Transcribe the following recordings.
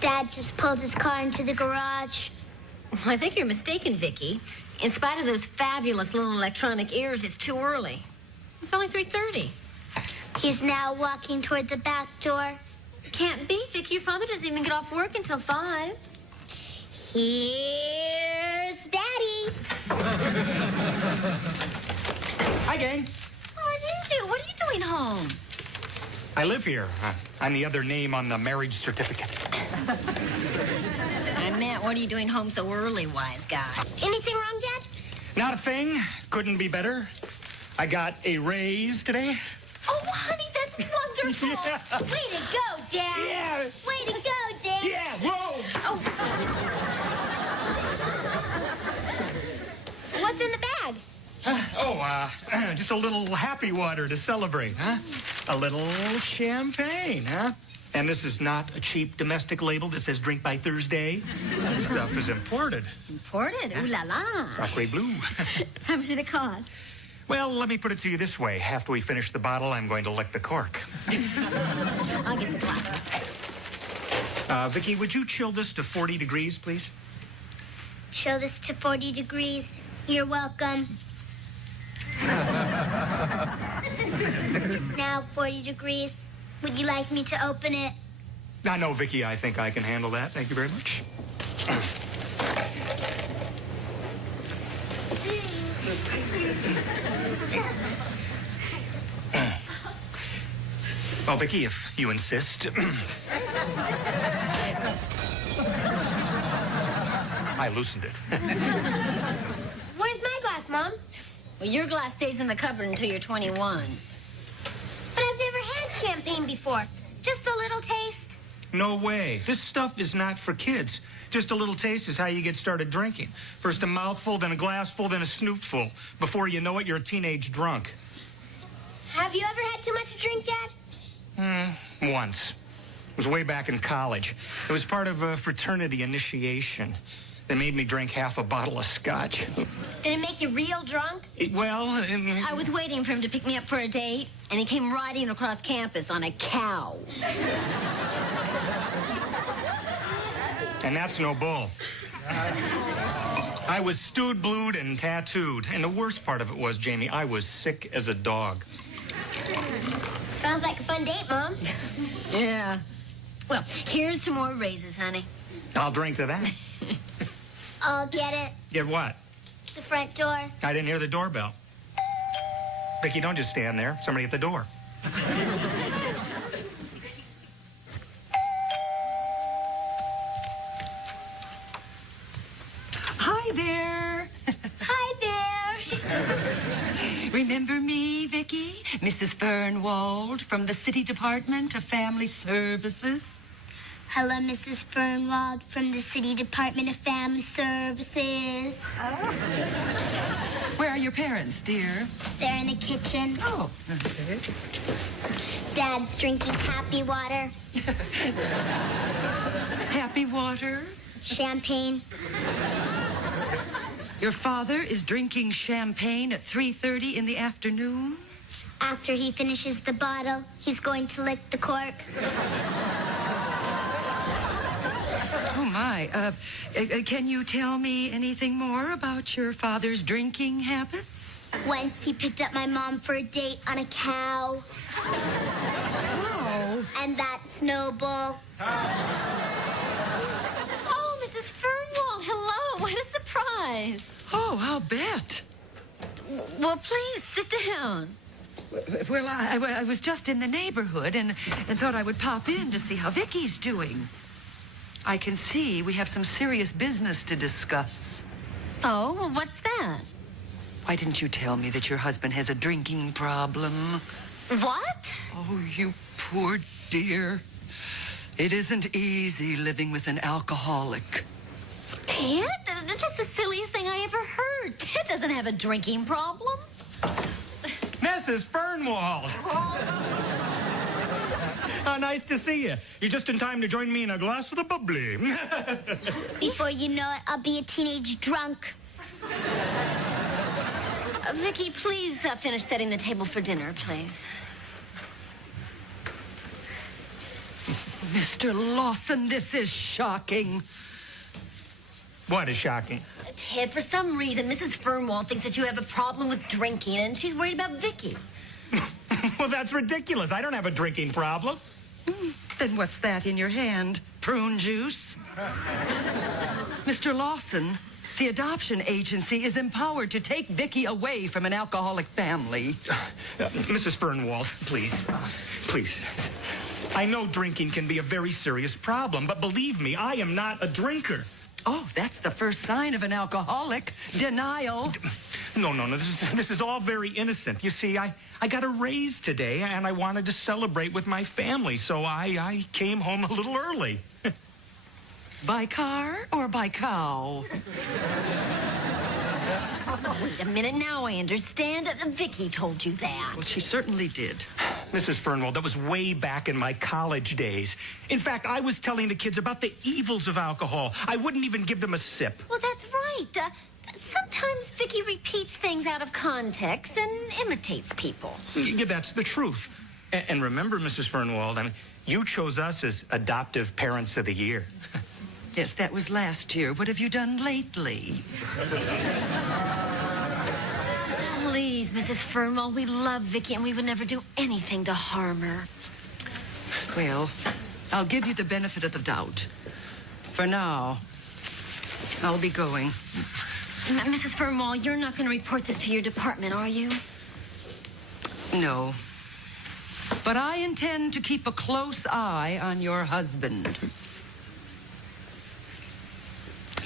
Dad just pulled his car into the garage. I think you're mistaken, Vicky. In spite of those fabulous little electronic ears, it's too early. It's only 3:30. He's now walking toward the back door. Can't be, Vicky. Your father doesn't even get off work until 5. Here's Daddy. Hi, gang. Oh, it is you. What are you doing home? I live here. I'm the other name on the marriage certificate. I meant, what are you doing home so early, wise guy? Anything wrong, Dad? Not a thing. Couldn't be better. I got a raise today. Oh, honey, that's wonderful. Yeah. Way to go, Dad. Yeah. Way to go, Dad. Yeah, whoa. Oh, What's in the bag? Just a little happy water to celebrate, huh? A little champagne, huh? And this is not a cheap domestic label that says drink by Thursday. This stuff is imported. imported? Ooh la la. Sacre bleu. How much did it cost? Well, let me put it to you this way. After we finish the bottle, I'm going to lick the cork. I'll get the glasses. Vicky, would you chill this to 40 degrees, please? Chill this to 40 degrees. You're welcome. It's now 40 degrees. Would you like me to open it? No, Vicky, I think I can handle that. Thank you very much. Well, Vicky, if you insist. I loosened it. Where's my glass, Mom? Well, your glass stays in the cupboard until you're 21. But I've never had champagne before. Just a little taste. No way. This stuff is not for kids. Just a little taste is how you get started drinking. First a mouthful, then a glassful, then a snootful. Before you know it, you're a teenage drunk. Have you ever had too much to drink, Dad? Once. It was way back in college. It was part of a fraternity initiation. They made me drink half a bottle of scotch. Did it make you real drunk? I was waiting for him to pick me up for a date, and he came riding across campus on a cow. And that's no bull. I was stewed, blued, and tattooed. And the worst part of it was, Jamie, I was sick as a dog. Sounds like a fun date, Mom. Yeah. Well, here's some more raises, honey. I'll drink to that. I'll get it. Get what? The front door. I didn't hear the doorbell. Vicky, don't just stand there. Somebody at the door. Hi there. Hi there. Remember me, Vicky? Mrs. Fernwald from the City Department of Family Services. Hello, Mrs. Fernwald from the City Department of Family Services. Where are your parents, dear? They're in the kitchen. Oh, okay. Dad's drinking happy water. Happy water? Champagne. Your father is drinking champagne at 3:30 in the afternoon? After he finishes the bottle, he's going to lick the cork. Oh, my. Can you tell me anything more about your father's drinking habits? Once he picked up my mom for a date on a cow. Oh. And that's no bull. Oh, Mrs. Fernwald, hello. What a surprise. Oh, I'll bet. Well, please, sit down. Well, I was just in the neighborhood and thought I would pop in to see how Vicky's doing. I can see we have some serious business to discuss. Oh, well, what's that? Why didn't you tell me that your husband has a drinking problem? What? Oh, you poor dear. It isn't easy living with an alcoholic. Ted? That's the silliest thing I ever heard. Ted doesn't have a drinking problem. Mrs. Fernwald. Oh, nice to see you. You're just in time to join me in a glass of the bubbly. Before you know it, I'll be a teenage drunk. Vicky, please finish setting the table for dinner, please. Mr. Lawson, this is shocking. What is shocking? Ted, for some reason, Mrs. Fernwald thinks that you have a problem with drinking, and she's worried about Vicky. Well, that's ridiculous. I don't have a drinking problem. Then what's that in your hand? Prune juice? Mr. Lawson, the adoption agency is empowered to take Vicky away from an alcoholic family. Mrs. Fernwald, please. Please. I know drinking can be a very serious problem, but believe me, I am not a drinker. Oh, that's the first sign of an alcoholic. Denial. No. This is all very innocent. You see, I got a raise today, and I wanted to celebrate with my family, so I came home a little early. By car or by cow? Wait a minute, now I understand. Vicky told you that. Well, she certainly did. Mrs. Fernwald, that was way back in my college days. In fact, I was telling the kids about the evils of alcohol. I wouldn't even give them a sip. Well, that's right. Sometimes Vicky repeats things out of context and imitates people. Yeah, that's the truth. And remember, Mrs. Fernwald, I mean, you chose us as adoptive parents of the year. Yes, that was last year. What have you done lately? Please, Mrs. Fernwald, we love Vicky, and we would never do anything to harm her. Well, I'll give you the benefit of the doubt. For now, I'll be going. Mrs. Fernwald, you're not going to report this to your department, are you? No. But I intend to keep a close eye on your husband.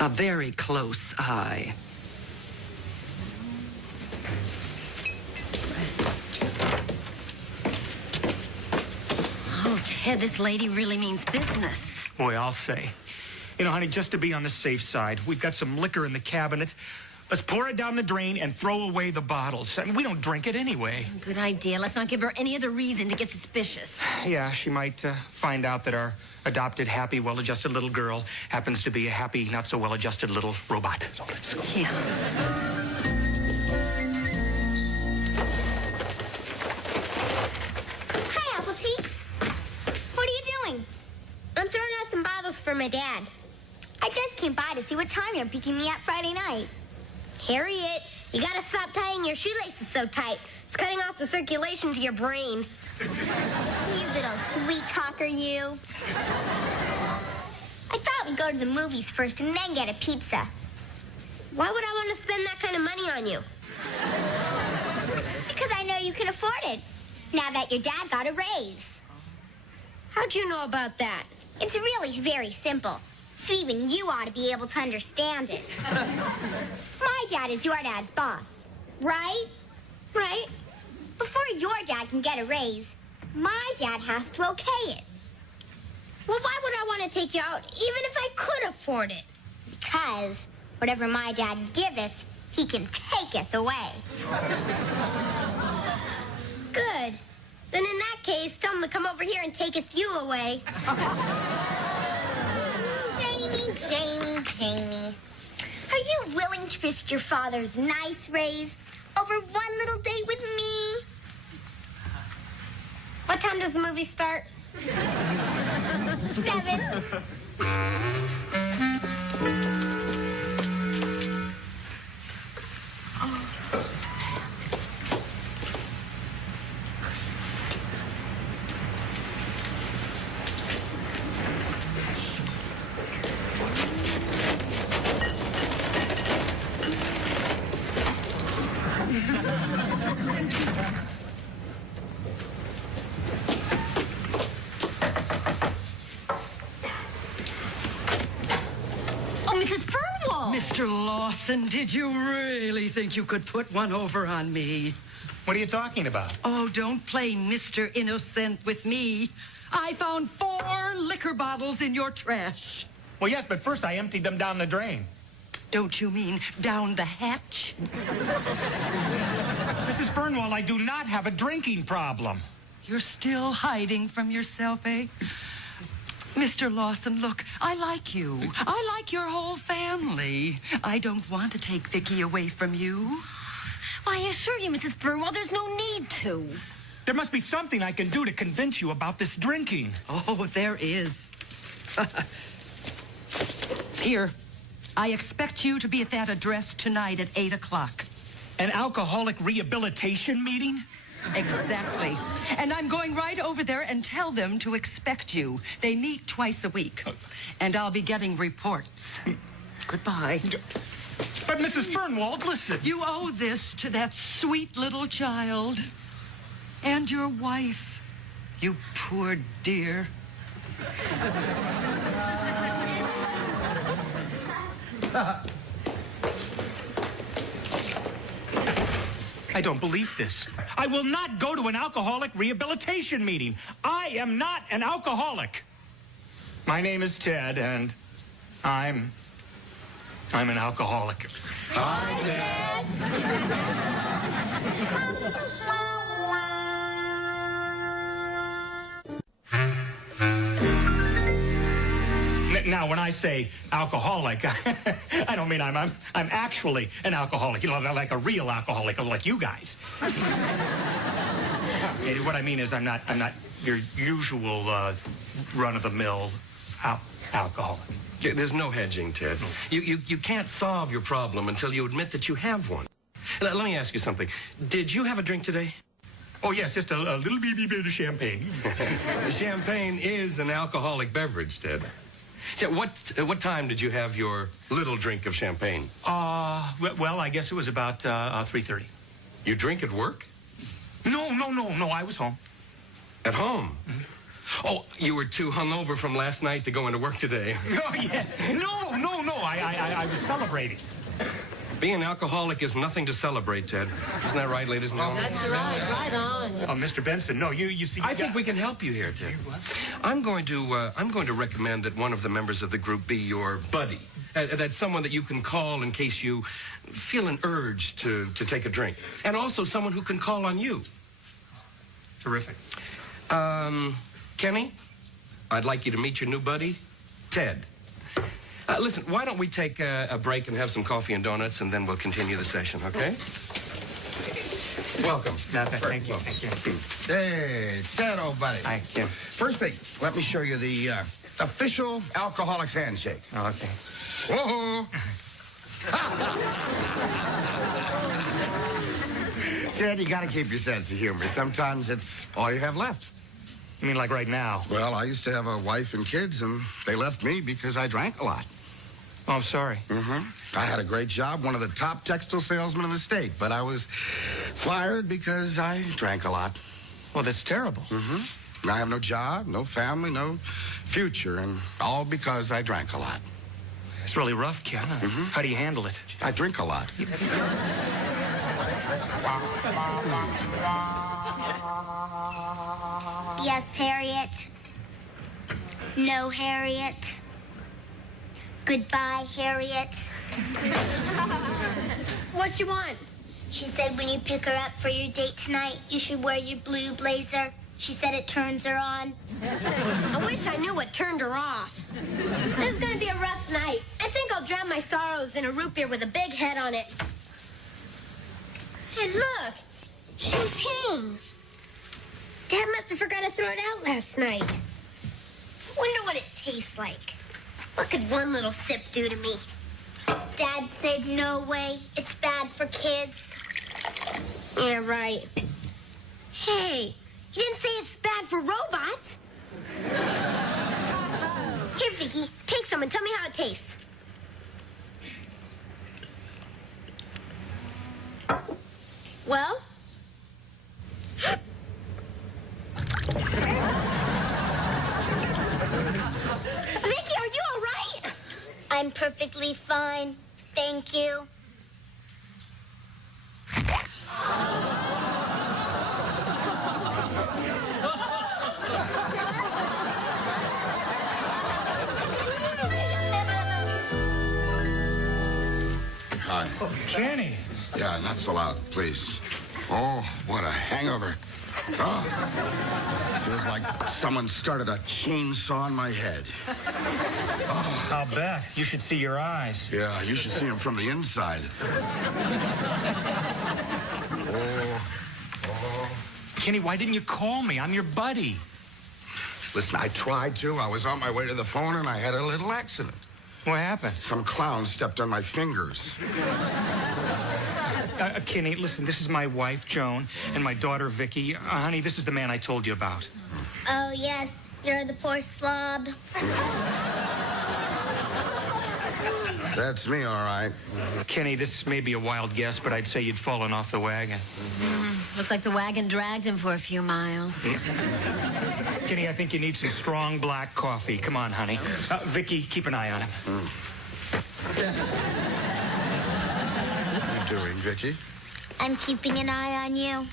A very close eye. Oh, Ted, this lady really means business. Boy, I'll say. You know, honey, just to be on the safe side, we've got some liquor in the cabinet. Let's pour it down the drain and throw away the bottles. I mean, we don't drink it anyway. Good idea. Let's not give her any other reason to get suspicious. Yeah, she might find out that our adopted, happy, well-adjusted little girl happens to be a happy, not-so-well-adjusted little robot. So let's go. Yeah. Hi, Apple Cheeks. What are you doing? I'm throwing out some bottles for my dad. I just came by to see what time you're picking me up Friday night. Harriet, you gotta stop tying your shoelaces so tight. It's cutting off the circulation to your brain. You little sweet talker, you. I thought we'd go to the movies first and then get a pizza. Why would I want to spend that kind of money on you? Because I know you can afford it, now that your dad got a raise. How'd you know about that? It's really very simple. So even you ought to be able to understand it. My dad is your dad's boss, right? Right? Before your dad can get a raise, my dad has to okay it. Well, why would I want to take you out even if I could afford it? Because whatever my dad giveth, he can taketh away. Good. Then in that case, tell him to come over here and taketh you away. Jamie. Are you willing to risk your father's nice raise over one little date with me? What time does the movie start? 7. Mr. Lawson, did you really think you could put one over on me? What are you talking about? Oh, don't play Mr. Innocent with me. I found 4 liquor bottles in your trash. Well, yes, but first I emptied them down the drain. Don't you mean down the hatch? Mrs. Fernwald, I do not have a drinking problem. You're still hiding from yourself, eh? Mr. Lawson, look, I like you. I like your whole family. I don't want to take Vicky away from you. Why, I assure you, Mrs. Fernwald, there's no need to. There must be something I can do to convince you about this drinking. Oh, there is. Here, I expect you to be at that address tonight at 8 o'clock. An alcoholic rehabilitation meeting? Exactly. And I'm going right over there and tell them to expect you. They meet twice a week. And I'll be getting reports. Goodbye. But Mrs. Fernwald, listen. You owe this to that sweet little child. And your wife. You poor dear. I don't believe this. I will not go to an alcoholic rehabilitation meeting. I am not an alcoholic. My name is Ted, and I'm an alcoholic. Hi, Ted. Now, when I say alcoholic, I don't mean I'm actually an alcoholic, you know, like a real alcoholic, like you guys. What I mean is I'm not your usual run-of-the-mill alcoholic. There's no hedging, Ted. You can't solve your problem until you admit that you have one. Let me ask you something. Did you have a drink today? Oh, yes, just a little bit of champagne. Champagne is an alcoholic beverage, Ted. Yeah, what time did you have your little drink of champagne? Well, I guess it was about 3:30. You drink at work? No, I was home. At home? Mm-hmm. Oh, you were too hungover from last night to go into work today. Oh, yeah. No, I was celebrating. Being an alcoholic is nothing to celebrate, Ted. Isn't that right, ladies and gentlemen? That's right on. Oh, Mr. Benson, no, you see... I think we can help you here, Ted. I'm going to recommend that one of the members of the group be your buddy. That's someone that you can call in case you feel an urge to take a drink. And also someone who can call on you. Terrific. Kenny, I'd like you to meet your new buddy, Ted. Listen, why don't we take a break and have some coffee and donuts, and then we'll continue the session, okay? Welcome. Thank you. Hey, Ted, old buddy. Hi, Kim. First thing, let me show you the official alcoholic's handshake. Oh, okay. Whoa! Ted, you gotta keep your sense of humor. Sometimes it's all you have left. You mean like right now? Well, I used to have a wife and kids, and they left me because I drank a lot. Oh, I'm sorry. I had a great job, one of the top textile salesmen in the state, but I was fired because I drank a lot. Well, that's terrible. And I have no job, no family, no future, and all because I drank a lot. It's really rough, Ken. How do you handle it? I drink a lot. Yes, Harriet. No, Harriet. Goodbye, Harriet. What you want? She said when you pick her up for your date tonight, you should wear your blue blazer. She said it turns her on. I wish I knew what turned her off. This is gonna be a rough night. I think I'll drown my sorrows in a root beer with a big head on it. Hey, look! Champagne! Dad must have forgot to throw it out last night. Wonder what it tastes like. What could one little sip do to me? Dad said no way. It's bad for kids. Yeah, right. Hey, you didn't say it's bad for robots. Here, Vicki, take some and tell me how it tastes. Well? Vicki, are you all right? I'm perfectly fine. Thank you. Hi. Kenny. Yeah, not so loud, please. Oh, what a hangover. Oh, feels like someone started a chainsaw on my head. Oh. I'll bet. You should see your eyes. Yeah, you should see them from the inside. Kenny, why didn't you call me? I'm your buddy. Listen, I tried to. I was on my way to the phone, and I had a little accident. What happened? Some clown stepped on my fingers. Kenny, listen, this is my wife, Joan, and my daughter, Vicky. Honey, this is the man I told you about. Oh, yes. You're the poor slob. That's me, all right. Kenny, this may be a wild guess, but I'd say you'd fallen off the wagon. Looks like the wagon dragged him for a few miles. Kenny, I think you need some strong black coffee. Come on, honey. Vicky, keep an eye on him. What are you doing, Vicky? I'm keeping an eye on you.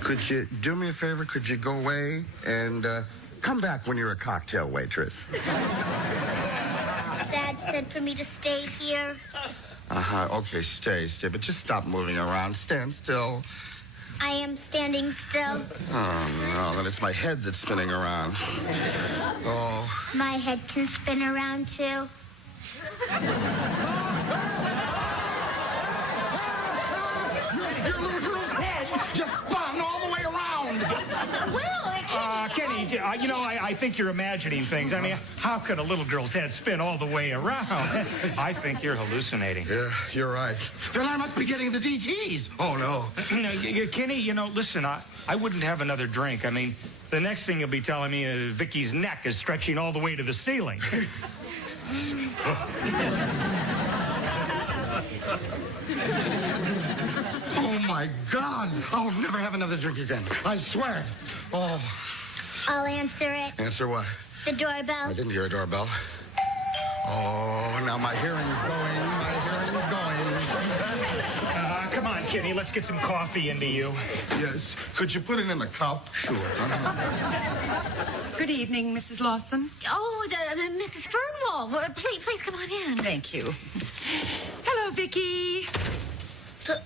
Could you do me a favor? Could you go away and come back when you're a cocktail waitress? Dad said for me to stay here. Okay, stay. But just stop moving around. Stand still. I am standing still. Oh, no, then it's my head that's spinning around. Oh. My head can spin around, too. Your little girl's head just spun all the way around. Kenny, you know, I think you're imagining things. I mean, how could a little girl's head spin all the way around? I think you're hallucinating. Yeah, you're right. Then I must be getting the DTs. Oh, no. No, Kenny, you know, listen, I wouldn't have another drink. I mean, the next thing you'll be telling me is Vicky's neck is stretching all the way to the ceiling. Oh, my God. I'll never have another drink again. I swear it. Oh. I'll answer it. Answer what? The doorbell. I didn't hear a doorbell. Oh, now my hearing's going. Come on, Kenny, let's get some coffee into you. Yes. Could you put it in a cup? Sure. Good evening, Mrs. Lawson. Oh, Mrs. Fernwall. Please come on in. Thank you. Hello, Vicky.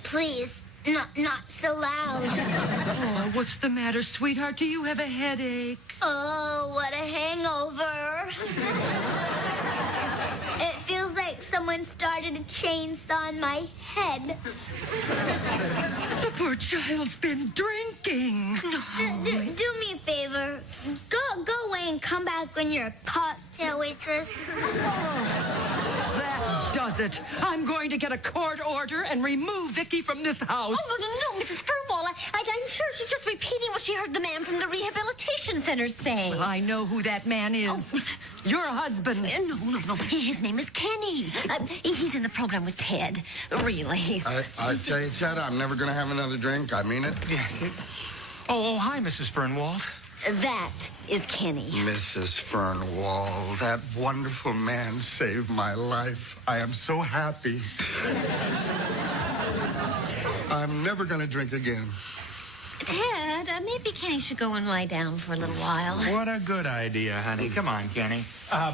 Please, not so loud. Oh, what's the matter, sweetheart? Do you have a headache? Oh, what a hangover. It feels like someone started a chainsaw on my head. The poor child's been drinking. Do me a favor. Go away and come back when you're a cocktail waitress. That does it. I'm going to get a court order and remove Vicky from this house. Oh, no, Mrs. Fernwall. I'm sure she's just repeating what she heard the man from the rehabilitation center say. Well, I know who that man is. Oh. Your husband. No. His name is Kenny. He's in the program with Ted. Really. I tell you, Ted, I'm never going to have another drink. I mean it. Yes. Oh, hi, Mrs. Fernwald. That is Kenny. Mrs. Fernwall, that wonderful man saved my life. I am so happy. I'm never going to drink again. Ted, maybe Kenny should go and lie down for a little while. What a good idea, honey. Come on, Kenny.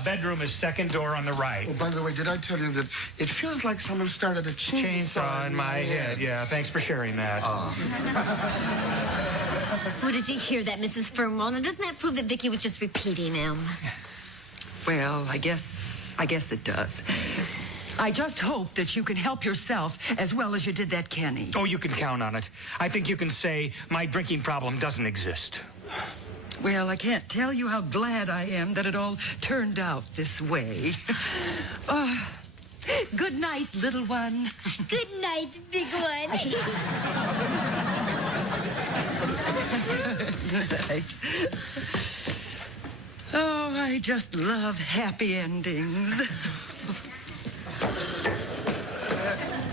Bedroom is second door on the right. Oh, by the way, did I tell you that it feels like someone started a Chainsaw in my head. Yeah, thanks for sharing that. Oh, did you hear that, Mrs. Fernwall? Now, doesn't that prove that Vicky was just repeating him? Well, I guess it does. I just hope that you can help yourself as well as you did that Kenny. Oh, you can count on it. I think you can say my drinking problem doesn't exist. Well, I can't tell you how glad I am that it all turned out this way. Good night, little one. Good night, big one. Good night. Oh, I just love happy endings.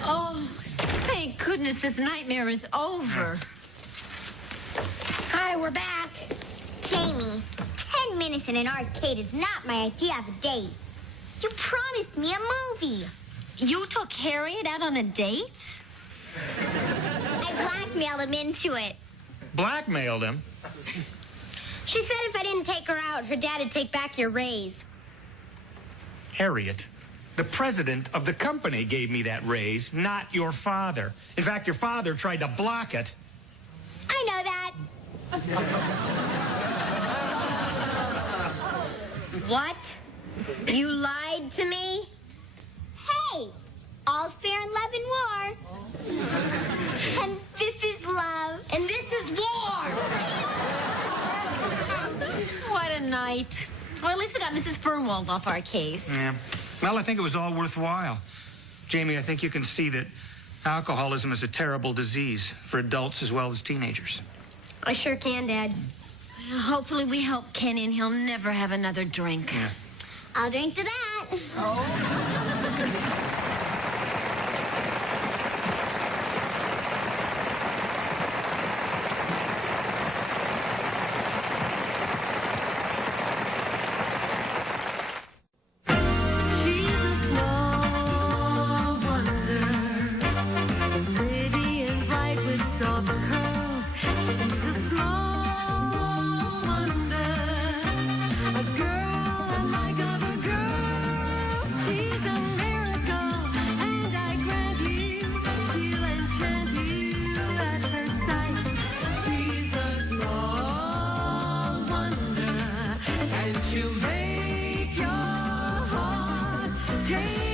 Oh, thank goodness this nightmare is over. Hi, we're back. Jamie, 10 minutes in an arcade is not my idea of a date. You promised me a movie. You took Harriet out on a date? I blackmailed him into it. Blackmailed him? She said if I didn't take her out, her dad would take back your raise. Harriet, the president of the company gave me that raise, not your father. In fact, your father tried to block it. I know that. What? You lied to me? Hey, All's fair in love and war. And this is love. And this is war! What a night. Well, at least we got Mrs. Fernwald off our case. Yeah. Well, I think it was all worthwhile. Jamie, I think you can see that alcoholism is a terrible disease for adults as well as teenagers. I sure can, Dad. Hopefully we help Kenny and he'll never have another drink. Yeah. I'll drink to that. She's a small wonder, pretty and bright with soft curls. She's a small wonder, a girl unlike other girls. She's a miracle, and I grant you, she'll enchant you at first sight. She's a small wonder, and she'll make your heart take